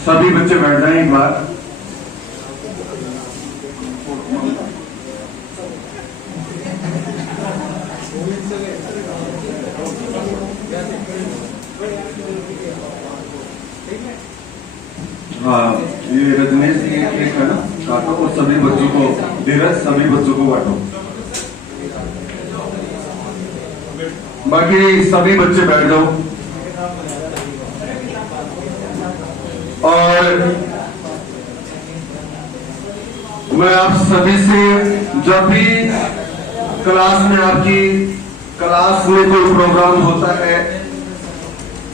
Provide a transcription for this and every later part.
सभी बच्चे बैठ जाएं एक बार। हाँ, ये रजनीश एक है ना, काटो और सभी बच्चों को, धीरज सभी बच्चों को बांटो। बाकी सभी बच्चे बैठ जाओ। और मैं आप सभी से, जब भी क्लास में आपकी क्लास में कोई प्रोग्राम होता है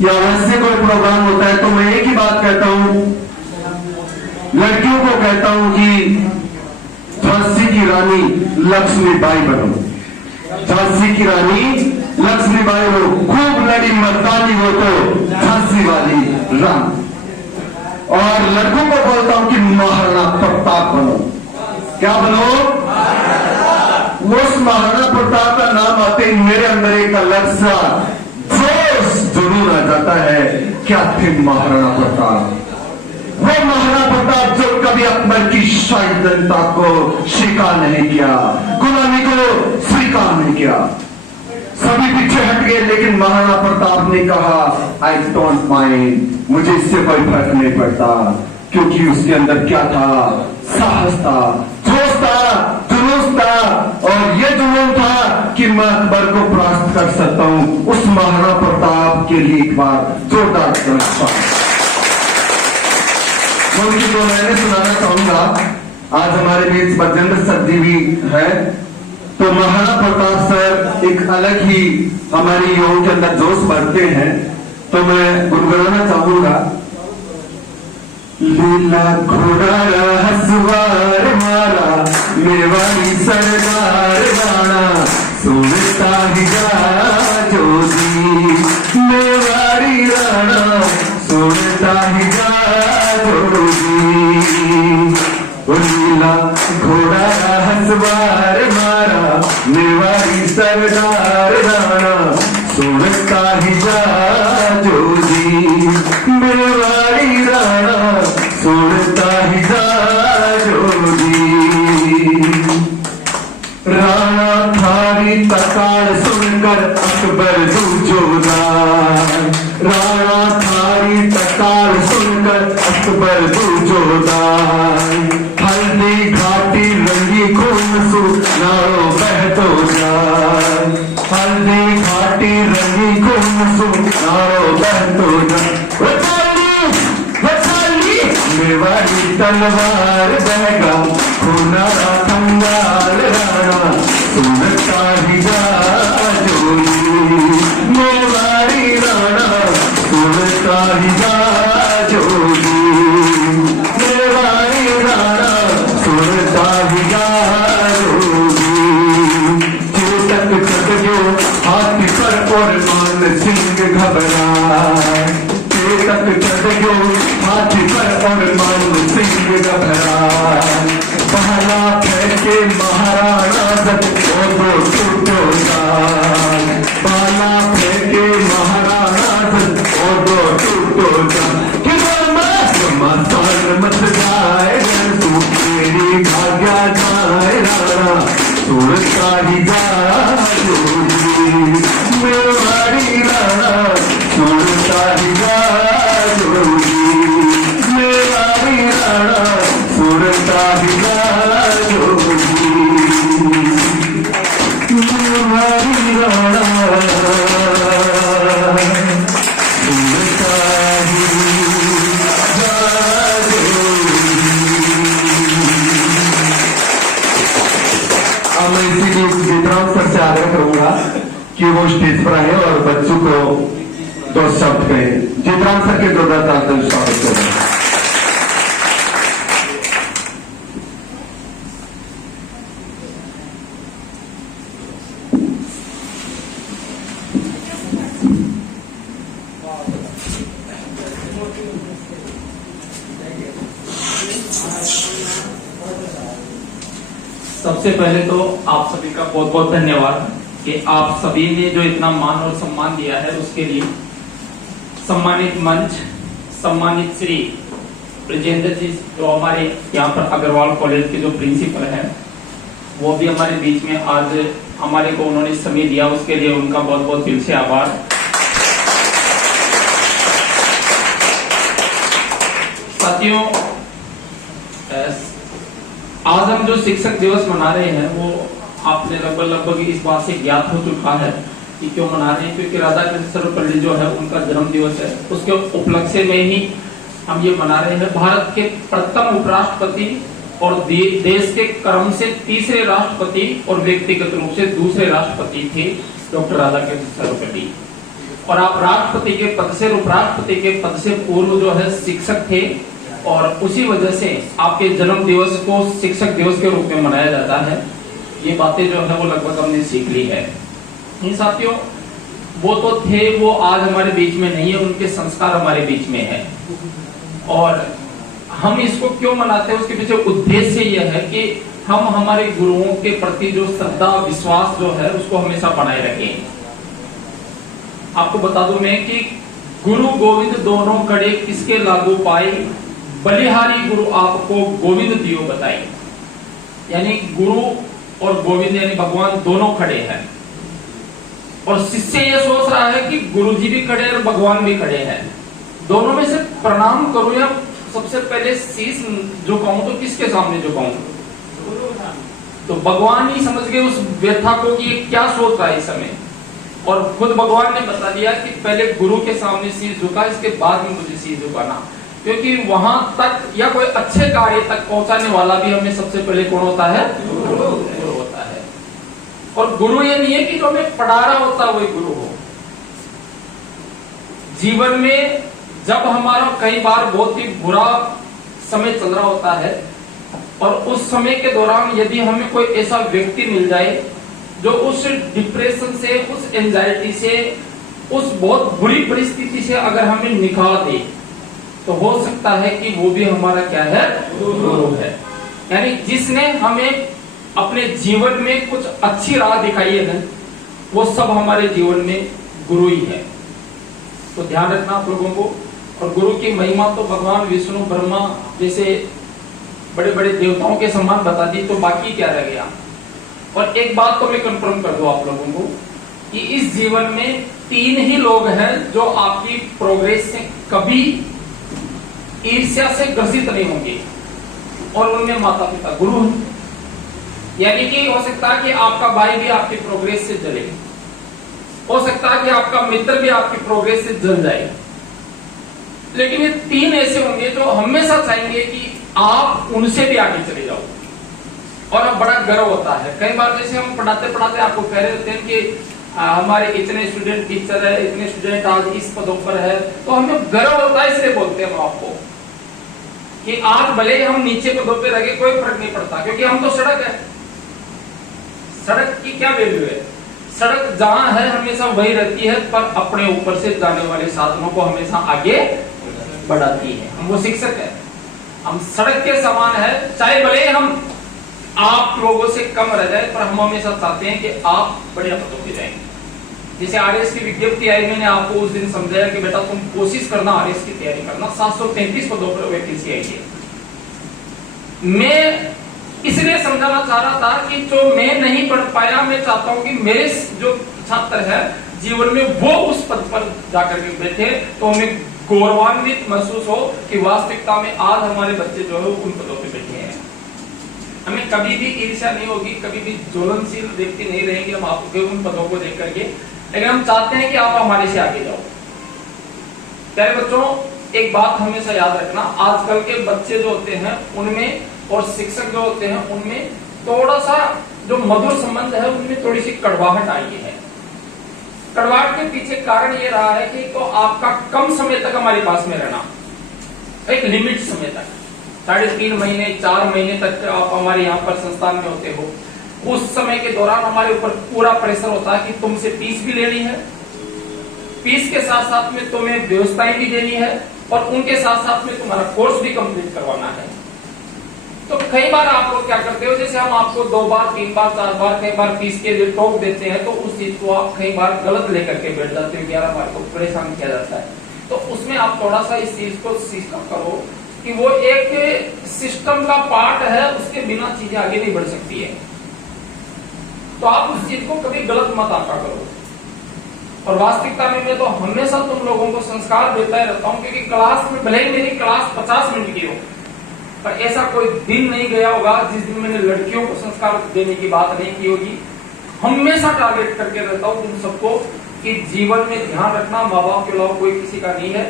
या वैसे कोई प्रोग्राम होता है, तो मैं एक ही बात कहता हूं, लड़कियों को कहता हूं कि झांसी की रानी लक्ष्मीबाई बनो। झांसी की रानी लक्ष्मीबाई हो, खूब लड़ी मर्दानी हो तो झांसी वाली रानी। और लड़कों को बोलता हूं कि महाराणा प्रताप बनो। क्या बनो? उस महाराणा प्रताप का नाम आते ही मेरे अंदर एक अलग सा जोश जरूर आ जाता है। क्या थे महाराणा प्रताप? वो महाराणा प्रताप जो कभी अकबर की शाही जनता को स्वीकार नहीं किया, गुलामी को स्वीकार नहीं किया। सभी पीछे हट गए, लेकिन महाराणा प्रताप ने कहा आई डोंट माइंड, मुझे इससे कोई फर्क नहीं पड़ता, क्योंकि उसके अंदर क्या था? साहस था, जोश था, जुनून था। और ये जुनून था कि मैं अकबर को परास्त कर सकता हूं। उस महाराणा प्रताप के लिए एक बार जोरदार उनकी जो मैंने सुनाना चाहूंगा। आज हमारे बीच बजेंद्र सर जी भी है, तो महाराणा प्रताप सर एक अलग ही हमारी युवाओं के अंदर जोश भरते हैं, तो मैं गुनगुनाना चाहूंगा। लीला घोड़ा हसवार मारा, मेवाड़ी सरदार राणा, सुनता ही जा जोगी, मेवाड़ी राणा, सुनता ही जा जोगी। लीला घोड़ा हसवार मारा, मेवाड़ी सरदार राणा, सुनता ही जा जोगी, मेवाड़ी राणा, सुनता ही जा जोगी। राणा थारी तकाल सुनकर अकबर दूजोदार, राणा थारी तकाल सुनकर अकबर दूजोदार। हल्दी घाटी रंगी खून सु नारो बहतो जाए, हल्दी घाटी रंगी खून सु नारो बहतो जाए। मेवाड़ी तलवार बहगा, खूनारा कंगाल राणा, सुनता ही जा जोगी, मेवाड़ी राणा, सुनता ही जा जोगी, मेवाड़ी राणा, सुनता ही जा जोगी। चेतक चढ़ो हाथी पर और मान सिंह घबराए, चेतक चढ़ो हाथी पर और मान सिंह घबराए। पहला फेंके महाराणा जब दो टूटो जाए, पहला फेंके महाराणा जब दो टूटो जाए। मत जाए तू तेरी भाग्या जाए राणा, सुनता ही जा जोगी, मेवाड़ी राणा, सुनता ही जा जोगी, मेवाड़ी राणा, सुनता ही जा जोगी, मेवाड़ी राणा, सुनता ही से आग्रह करूंगा कि वो स्टेज पर आए और बच्चों को दो शब्द कहें। जितराम सर के जोरदार तालियों से स्वागत करें। सबसे पहले तो आप सभी का बहुत बहुत धन्यवाद कि आप सभी ने जो इतना मान और सम्मान दिया है, उसके लिए सम्मानित मंच, सम्मानित श्री ब्रजेंद्र जी जो हमारे यहाँ पर अग्रवाल कॉलेज के जो प्रिंसिपल हैं, वो भी हमारे बीच में आज हमारे को उन्होंने समय दिया, उसके लिए उनका बहुत बहुत दिल से आभार। साथियों, आज हम जो शिक्षक दिवस मना रहे हैं वो आपने लगभग इस बात से ज्ञात हो चुका है कि क्यों मना रहे हैं, क्योंकि राधाकृष्ण सर्वपल्ली जो है उनका जन्म दिवस है। उसके उपलक्ष्य में ही हम ये मना रहे हैं। भारत के प्रथम उपराष्ट्रपति और देश के क्रम से तीसरे राष्ट्रपति और व्यक्तिगत रूप से दूसरे राष्ट्रपति थे डॉक्टर राधाकृष्ण सर्वपल्ली। और आप राष्ट्रपति के पद से उपराष्ट्रपति के पद से पूर्व जो है शिक्षक थे, और उसी वजह से आपके जन्म दिवस को शिक्षक दिवस के रूप में मनाया जाता है। ये बातें जो है वो लगभग हमने सीख ली है। इन साथियों, वो तो थे, वो आज हमारे बीच में नहीं है, उनके संस्कार हमारे बीच में है। और हम इसको क्यों मनाते हैं, उसके पीछे उद्देश्य यह है कि हम हमारे गुरुओं के प्रति जो श्रद्धा विश्वास जो है उसको हमेशा बनाए रखें। आपको बता दूं मैं कि गुरु गोविंद दोनों कड़े किसके लागू पाए, बलिहारी गुरु आपको गोविंद दियो बताई। यानी गुरु और गोविंद यानी भगवान दोनों खड़े हैं, और शिष्य ये सोच रहा है कि गुरु जी भी खड़े और भगवान भी खड़े हैं, दोनों में से प्रणाम करूं या सबसे पहले शीश झुकाऊं तो किसके सामने झुकाऊं? तो भगवान ही समझ गए उस व्यथा को कि ये क्या सोच रहा है इस समय, और खुद भगवान ने बता दिया कि पहले गुरु के सामने शीश झुका, इसके बाद में मुझे शीश झुकाना। क्योंकि वहां तक या कोई अच्छे कार्य तक पहुंचाने वाला भी हमें सबसे पहले कौन होता है? गुरु होता है। और गुरु ये नहीं है कि जो हमें पढ़ा रहा होता वही गुरु हो। जीवन में जब हमारा कई बार बहुत ही बुरा समय चल रहा होता है, और उस समय के दौरान यदि हमें कोई ऐसा व्यक्ति मिल जाए जो उस डिप्रेशन से, उस एंजाइटी से, उस बहुत बुरी परिस्थिति से अगर हमें निकाल दे, तो हो सकता है कि वो भी हमारा क्या है? गुरु है। यानी जिसने हमें अपने जीवन में कुछ अच्छी राह दिखाई है ना, वो सब हमारे जीवन में गुरु ही है। तो ध्यान रखना आप लोगों को। और गुरु की महिमा तो भगवान विष्णु ब्रह्मा जैसे बड़े बड़े देवताओं के समान बता दी, तो बाकी क्या रह गया। और एक बात तो मैं कंफर्म कर दूं आप लोगों को कि इस जीवन में 3 ही लोग हैं जो आपकी प्रोग्रेस से कभी ईर्ष्या से ग्रसित नहीं होंगे, और उनमें माता पिता गुरु हैं। यानी कि हो सकता है कि आपका भाई भी आपकी प्रोग्रेस से जले, हो सकता है कि आपका मित्र भी आपकी प्रोग्रेस से जल जाए, लेकिन ये 3 ऐसे होंगे जो हमेशा चाहेंगे कि आप उनसे भी आगे चले जाओ। और अब बड़ा गर्व होता है। कई बार जैसे हम पढ़ाते पढ़ाते आपको कह रहे होते हैं कि हमारे इतने स्टूडेंट टीचर है, इतने स्टूडेंट आज इस पदों पर है, तो हमें गर्व होता है, इसलिए बोलते हैं हम आपको कि आज भले हम नीचे पदों पे रहे, कोई फर्क नहीं पड़ता, क्योंकि हम तो सड़क है। सड़क की क्या वैल्यू है? सड़क जहां है हमेशा वही रहती है, पर अपने ऊपर से जाने वाले साधनों को हमेशा आगे बढ़ाती है। हम वो शिक्षक है, हम सड़क के समान है, चाहे भले हम आप लोगों से कम रह जाए, पर हम हमेशा चाहते हैं कि आप बढ़िया पदों पे जाएंगे। जैसे आरएस की विज्ञप्ति आई, मैंने आपको उस दिन समझाया कि बेटा तुम कोशिश करना आरएस की तैयारी करना, 733 पदों पर वैकेंसी आई है। मैं इसलिए समझाना चाह रहा था कि जो मैं नहीं पढ़ पाया, मैं चाहता हूं कि मेरे जो छात्र है जीवन में वो उस पद पर जाकर के बैठे, तो हमें गौरवान्वित महसूस हो कि वास्तविकता में आज हमारे बच्चे जो है उन पदों पे बैठे हैं। हमें कभी भी ईर्ष्या नहीं होगी, कभी भी ज्वलनशील व्यक्ति नहीं रहेंगे हम आपके उन पदों को देख करके, लेकिन हम चाहते हैं कि आप हमारे से आगे जाओ। प्यारे बच्चों, एक बात हमेशा याद रखना, आजकल के बच्चे जो होते हैं उनमें और शिक्षक जो होते हैं उनमें थोड़ा सा जो मधुर संबंध है उनमें थोड़ी सी कड़वाहट आई है। कड़वाहट के पीछे कारण ये रहा है कि तो आपका कम समय तक हमारे पास में रहना, एक लिमिट समय तक, 3.5 महीने 4 महीने तक आप हमारे यहाँ पर संस्थान में होते हो। उस समय के दौरान हमारे ऊपर पूरा प्रेशर होता है कि तुमसे फीस भी लेनी है, फीस के साथ साथ में तुम्हें व्यवस्थाएं भी देनी है, और उनके साथ साथ में तुम्हारा कोर्स भी कंप्लीट करवाना है। तो कई बार आप लोग क्या करते हो, जैसे हम आपको 2 बार 3 बार 4 बार कई बार फीस के लिए टोक देते हैं, तो उस चीज को आप कई बार गलत लेकर के बैठ जाते हो, 11 बार को परेशान किया जाता है। तो उसमें आप थोड़ा सा इस चीज को सीखा करो कि वो एक सिस्टम का पार्ट है, उसके बिना चीजें आगे नहीं बढ़ सकती है। तो आप उस चीज को कभी गलत मत आका करो। और वास्तविकता में मैं तो हमेशा तुम लोगों को संस्कार देता ही रहता हूं, क्योंकि क्लास में भले ही मेरी क्लास 50 मिनट की हो, पर ऐसा कोई दिन नहीं गया होगा जिस दिन मैंने लड़कियों को संस्कार देने की बात नहीं की होगी। हमेशा टारगेट करके रहता हूं तुम सबको कि जीवन में ध्यान रखना, माँ बाप के अलावा कोई किसी का नहीं है,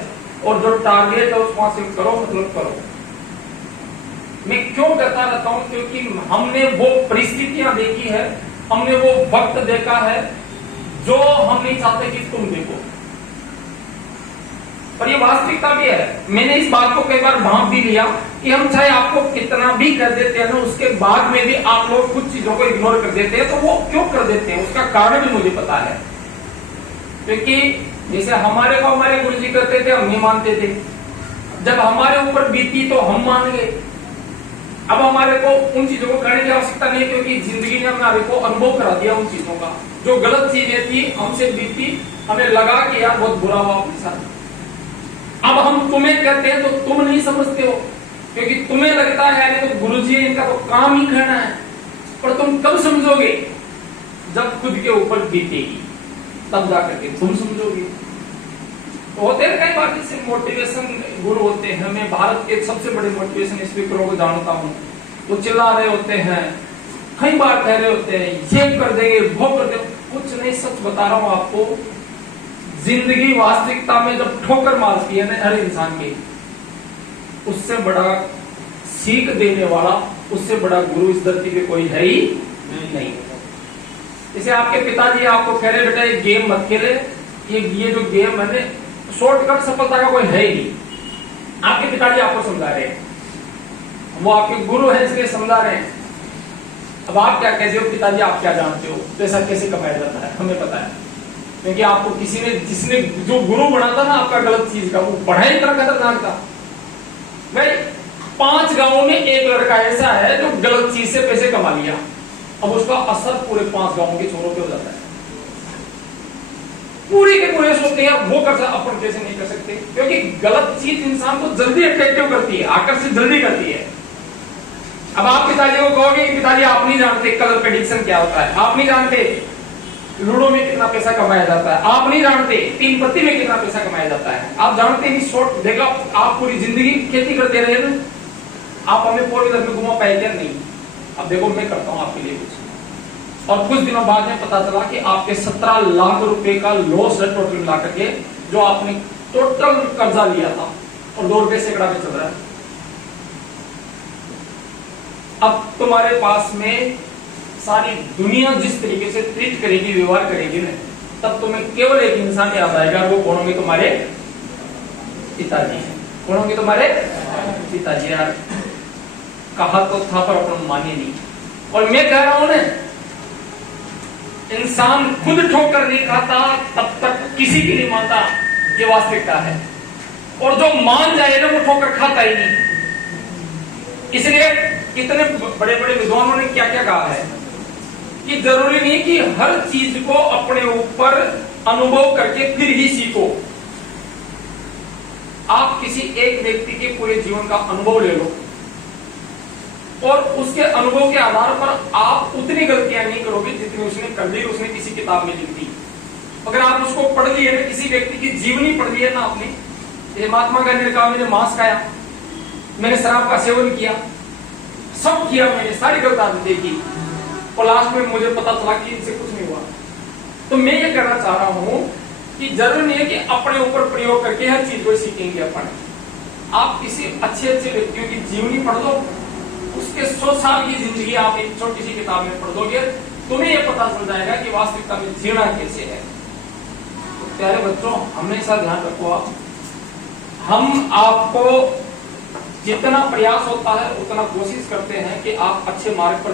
और जो टारगेट है उसको हासिल करो, मतलब करो। मैं क्यों कहता रहता हूं, क्योंकि हमने वो परिस्थितियां देखी है, हमने वो वक्त देखा है जो हम नहीं चाहते कि तुम देखो। और ये वास्तविकता भी है। मैंने इस बात को कई बार भांप भी लिया कि हम चाहे आपको कितना भी कर देते हैं ना, उसके बाद में भी आप लोग कुछ चीजों को इग्नोर कर देते हैं। तो वो क्यों कर देते हैं, उसका कारण भी मुझे पता है। क्योंकि जैसे हमारे को हमारे गुरुजी करते थे, हम नहीं मानते थे। जब हमारे ऊपर बीती तो हम मान गए। अब हमारे को उन चीजों को करने की आवश्यकता नहीं, क्योंकि जिंदगी ने हमारे को अनुभव करा दिया उन चीजों का। जो गलत चीजें थी हमसे बीती, हमें लगा कि यार बहुत बुरा हुआ अपने साथ। अब हम तुम्हें कहते हैं तो तुम नहीं समझते हो, क्योंकि तुम्हें लगता है यार तो गुरुजी इनका तो काम ही करना है। पर तुम कब समझोगे, जब खुद के ऊपर बीतेगी, तब जाकर के तुम समझोगे। तो होते हैं कई बार जैसे मोटिवेशन गुरु होते हैं। मैं भारत के सबसे बड़े मोटिवेशन स्पीकरों को जानता हूं। वो चिल्ला रहे होते हैं, कई बार कह रहे होते हैं ये कर देंगे, वो कर देंगे। कुछ नहीं, सच बता रहा हूं आपको। जिंदगी वास्तविकता में जब ठोकर मारती है ना हर इंसान के, उससे बड़ा सीख देने वाला, उससे बड़ा गुरु इस धरती पे कोई है ही नहीं। जैसे आपके पिताजी आपको कह रहे बेटा ये गेम मत खेले, ये जो गेम है शॉर्टकट सफलता का कोई है ही नहीं। आपके पिताजी आपको समझा रहे हैं, वो आपके गुरु हैं इसलिए समझा रहे हैं। अब आप क्या कहते हो, पिताजी आप क्या जानते हो पैसा कैसे कमाया जाता है, हमें पता है। क्योंकि आपको किसी ने, जिसने जो गुरु बना था ना आपका गलत चीज का, वो पढ़ाई इतना खतरनाक था भाई। 5 गांवों में एक लड़का ऐसा है जो गलत चीज से पैसे कमा लिया, अब उसका असर पूरे 5 गांवों के छोरों पे हो जाता है। पूरे के पूरे सोचते हैं वो कर सकते, अपन कैसे नहीं कर सकते, क्योंकि गलत चीज इंसान को जल्दी अट्रैक्टिव करती है, आकर्षित जल्दी करती है। अब आप पिताजी को कहोगे कि पिताजी आप नहीं जानते कलर प्रेडिक्शन क्या होता है, आप नहीं जानते लूडो में कितना पैसा कमाया जाता है, आप नहीं जानते 3 पत्ती में कितना पैसा कमाया जाता है, आप जानते नहीं। शॉर्ट देखो, आप पूरी जिंदगी खेती करते रहे ना, आप हमें 4 व्हीलर में घुमा पाए क्या? नहीं। अब देखो मैं करता हूं आपके लिए कुछ, और कुछ दिनों बाद में पता चला कि आपके 17 लाख रुपए का लॉस है टोटल मिला करके, जो आपने टोटल कर्जा लिया था, और 2 रुपए सैकड़ा में चल रहा है। अब तुम्हारे पास में सारी दुनिया जिस तरीके से ट्रीट करेगी, व्यवहार करेगी ना, तब तुम्हें केवल एक इंसान याद आएगा, वो कौन होंगे? तुम्हारे पिताजी। कौन होंगे? तुम्हारे पिताजी। यार कहा तो था पर अपन माने नहीं। और मैं कह रहा हूं ना, इंसान खुद ठोकर नहीं खाता तब तक किसी की नहीं मानता, ये वास्तविकता है। और जो मान जाए ना वो ठोकर खाता ही नहीं। इसलिए इतने बड़े बड़े विद्वानों ने क्या क्या कहा है कि जरूरी नहीं कि हर चीज को अपने ऊपर अनुभव करके फिर ही सीखो। आप किसी एक व्यक्ति के पूरे जीवन का अनुभव ले लो, और उसके अनुभव के आधार पर आप उतनी गलतियां नहीं करोगे जितनी उसने कर ली, उसने किसी किताब में लिख दी। अगर आप उसको पढ़ लिए ना, किसी व्यक्ति की जीवनी पढ़ ली है ना आपने, महात्मा गांधी ने कहा मैंने मांस खाया, मैंने शराब का सेवन किया, सब किया मैंने, सारी गलत आदतें देखी, और लास्ट में मुझे पता चला कि इनसे कुछ नहीं हुआ। तो मैं ये कहना चाह रहा हूं कि जरूरी नहीं है कि अपने ऊपर प्रयोग करके हर चीज को सीखेंगे अपन। आप किसी अच्छे अच्छे व्यक्तियों की जीवनी पढ़ लो, उसके 100 साल की जिंदगी आप एक छोटी सी किताब में पढ़ दोगे, तुम्हें यह पता चल जाएगा कि वास्तविकता में जीना कैसे है। तो प्यारे बच्चों, हमेशा ध्यान रखो, आप हम आपको जितना प्रयास होता है उतना कोशिश करते हैं कि आप अच्छे मार्ग पर